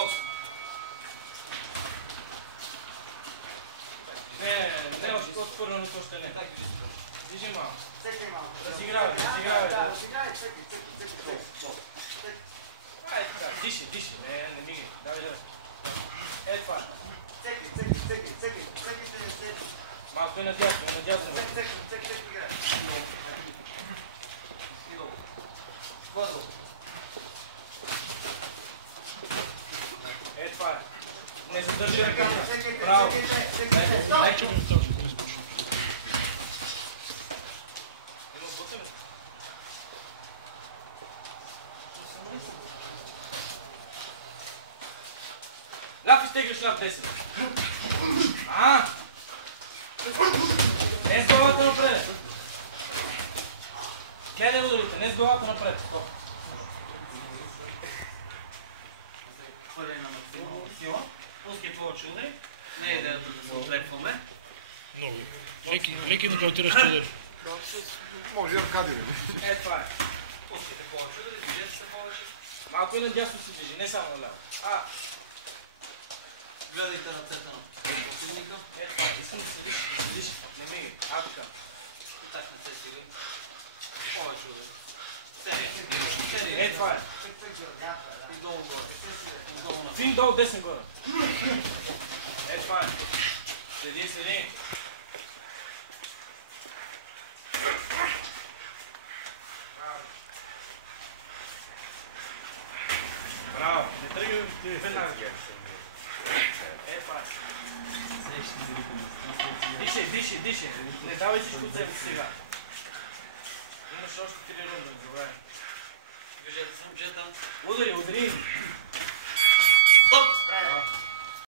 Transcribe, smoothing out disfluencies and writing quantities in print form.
Бокс. Не, още по-скоро още не. Вижи малко. Разигравай. Ай така, диши, не мигай. Давай. Това. Малко е надясно. Това е. Не задържи ръката. Браво. Ляв изтегляш, ляв 10. Не с главата напред. Гледай ударите, не с главата напред. Хвърляне на максимална сила. Пускай повече удари. Не е идеята да се отлекваме. Много. Леки нокаутиращи удари. Може и аркади. Това е. Пускайте повече удари, движете се повече. Малко и надясно се движи, не само наляво. Гледайте ръцете на противника. Искам да се виж. Не мигай. Така. Так не се сили. Повече удари. Серия. Това е. И долу горе. Фин долу, десен горе. Това е. Следи. Браво. Не тръгай веднага. Това е. Диши. Не давай всичко от себе сега. Имаш още 3 рунда, забравяй. Движете се, момчета. Удари. Стоп!